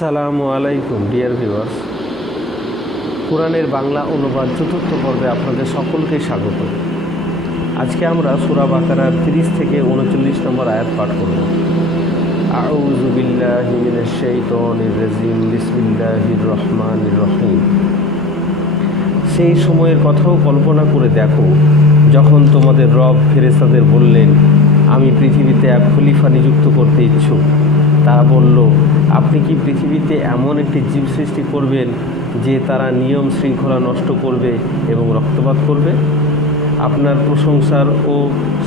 সালামু আলাইকুম, dear viewers. কোরআনের বাংলা অনুবাদ চতুর্থ পর্বে আপনাদের সকলকে স্বাগত। আজকে আমরা সুরা বাকারার তিরিশ থেকে উনচল্লিশ নম্বর আয়াত পাঠ করব। রহমানির রহিম। সেই সময়ের কথাও কল্পনা করে দেখো, যখন তোমাদের রব ফেরেস্তাদের বললেন, আমি পৃথিবীতে এক খলিফা নিযুক্ত করতে ইচ্ছুক। তারা বলল, আপনি কি পৃথিবীতে এমন একটি জীব সৃষ্টি করবেন যে তারা নিয়ম শৃঙ্খলা নষ্ট করবে এবং রক্তপাত করবে? আপনার প্রশংসার ও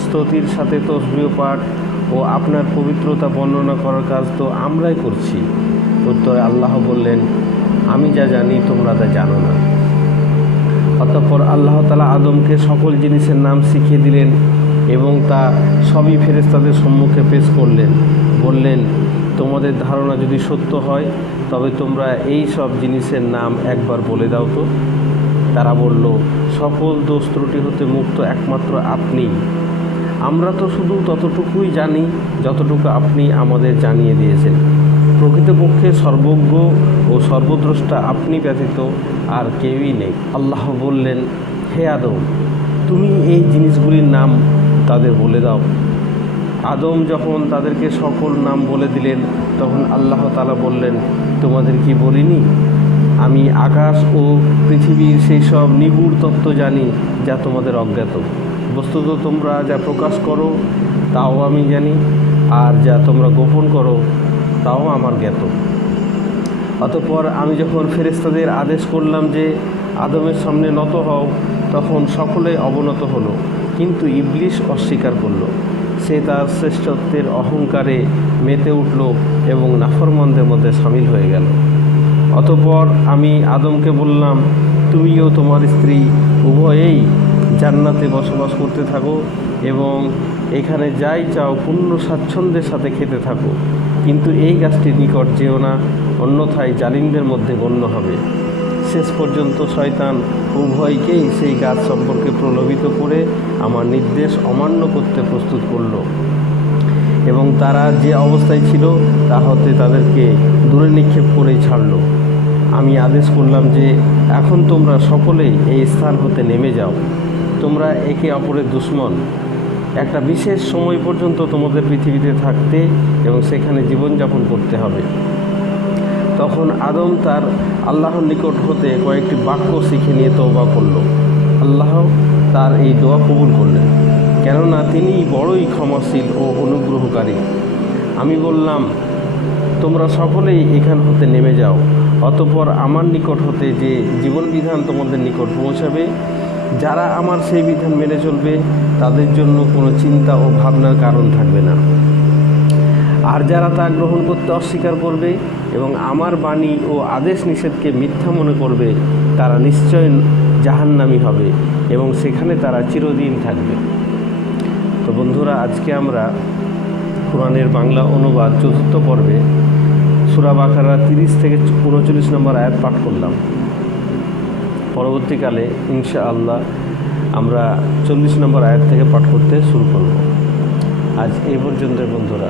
স্তুতির সাথে তসবিও পাঠ, ও আপনার পবিত্রতা বর্ণনা করার কাজ তো আমরাই করছি। উত্তরে আল্লাহ বললেন, আমি যা জানি, তোমরা তা জানো না। অতঃপর আল্লাহ তালা আদমকে সকল জিনিসের নাম শিখিয়ে দিলেন এবং তা সবই ফেরেস্তাদের সম্মুখে পেশ করলেন। বললেন তোমাদের ধারণা যদি সত্য হয়, তবে তোমরা এই সব জিনিসের নাম একবার বলে দাও তো। তারা বলল, সকল দোষ ত্রুটি হতে মুক্ত একমাত্র আপনিই আমরা তো শুধু ততটুকুই জানি, যতটুকু আপনি আমাদের জানিয়ে দিয়েছেন। প্রকৃতপক্ষে সর্বজ্ঞ ও সর্বদ্রষ্টা আপনি ব্যতীত আর কেউই নেই। আল্লাহ বললেন, হে আদম, তুমি এই জিনিসগুলির নাম তাদের বলে দাও। আদম যখন তাদেরকে সকল নাম বলে দিলেন, তখন আল্লাহ তালা বললেন, তোমাদের কি বলিনি? আমি আকাশ ও পৃথিবীর সেই সব নিগুড় তত্ত্ব জানি, যা তোমাদের অজ্ঞাত। বস্তুত তোমরা যা প্রকাশ করো, তাও আমি জানি, আর যা তোমরা গোপন করো, তাও আমার জ্ঞাত। অতঃপর আমি যখন ফেরেস্তাদের আদেশ করলাম যে আদমের সামনে নত হও, তখন সকলে অবনত হলো, কিন্তু ইবলিশ অস্বীকার করল। সে তার শ্রেষ্ঠত্বের অহংকারে মেতে উঠল এবং নাফরমানদের মধ্যে সামিল হয়ে গেল। অতঃপর আমি আদমকে বললাম, তুমিও তোমার স্ত্রী উভয়েই জান্নাতে বসবাস করতে থাকো এবং এখানে যাই চাও পূর্ণ স্বাচ্ছন্দ্যের সাথে খেতে থাকো। কিন্তু এই গাছটির নিকট যেও না, অন্যথায় জালিমদের মধ্যে গণ্য হবে। শেষ পর্যন্ত শয়তান উভয়কেই সেই গাছ সম্পর্কে প্রলোভিত করে আমার নির্দেশ অমান্য করতে প্রস্তুত করল। এবং তারা যে অবস্থায় ছিল, তা হতে তাদেরকে দূরে নিক্ষেপ করেই ছাড়ল। আমি আদেশ করলাম যে, এখন তোমরা সকলেই এই স্থান হতে নেমে যাও। তোমরা একে অপরের দুশ্মন। একটা বিশেষ সময় পর্যন্ত তোমাদের পৃথিবীতে থাকতে এবং সেখানে জীবনযাপন করতে হবে। তখন আদম তার আল্লাহর নিকট হতে কয়েকটি বাক্য শিখে নিয়ে তওবা করল। আল্লাহ তার এই দোয়া কবুল করলেন, কেননা তিনি বড়ই ক্ষমাশীল ও অনুগ্রহকারী। আমি বললাম, তোমরা সকলেই এখান হতে নেমে যাও, অতপর আমার নিকট হতে যে জীবন বিধান তোমাদের নিকট পৌঁছাবে, যারা আমার সেই বিধান মেনে চলবে, তাদের জন্য কোনো চিন্তা ও ভাবনার কারণ থাকবে না। আর যারা তা গ্রহণ করতে অস্বীকার করবে এবং আমার বাণী ও আদেশ নিষেধকে মিথ্যা মনে করবে, তারা নিশ্চয় জাহান্নামি হবে এবং সেখানে তারা চিরদিন থাকবে। তো বন্ধুরা, আজকে আমরা কোরআনের বাংলা অনুবাদ চতুর্থ পর্বে সুরা বাকারা তিরিশ থেকে উনচল্লিশ নম্বর আয়াত পাঠ করলাম। পরবর্তীকালে ইনশা আল্লাহ আমরা চল্লিশ নম্বর আয়াত থেকে পাঠ করতে শুরু করব। আজ এই পর্যন্ত বন্ধুরা।